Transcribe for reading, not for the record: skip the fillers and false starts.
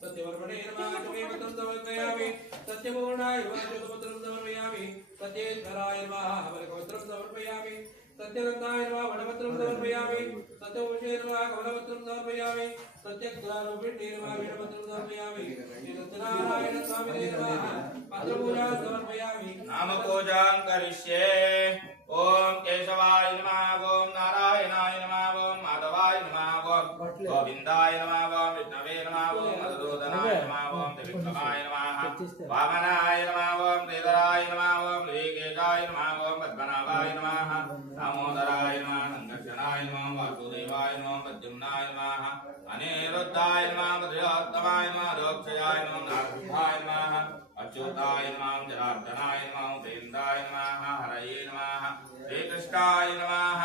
सत्यवर्मणे नमः चमेवतं समर्पयामि सत्यपूर्णाय नमः चतुपत्रं समर्पयामि सत्येश्वराय नमः वरकवस्त्रं समर्पयामि सत्यरत्नाय नमः वटपत्रं समर्पयामि सत्यवशे नमः कमलपत्रं समर्पयामि सत्यज्ञानोपिण्डे नमः वीणपत्रं समर्पयामि सत्यनारायण स्वामिने नमः पत्रपूजां समर्पयामि नामपूजां करिष्ये ओम केशवाय नमः ओम नारायणाय नमः ओम माधवाय नमः ओम गोविंदाय नमः ओम विष्णवे नमः ओम मधुसूदनाय नमः ओम त्रिविक्रमाय नमः वामनाय नमः ओम श्रीधराय नमः ओम ऋषिकेशाय नमः ओम पद्मनाभाय नमः दामोदराय नमः संकर्षणाय नमः वासुदेवाय नमः प्रद्युम्नाय नमः अनिरुद्धाय नमः मधुरोत्तमाय नमः रोक्षयाय नमः नारसिंहाय नमः अच्युताय नमः जनार्दनाय नमः उपेन्द्राय नमः हरये नमः श्रीकृष्णाय नमः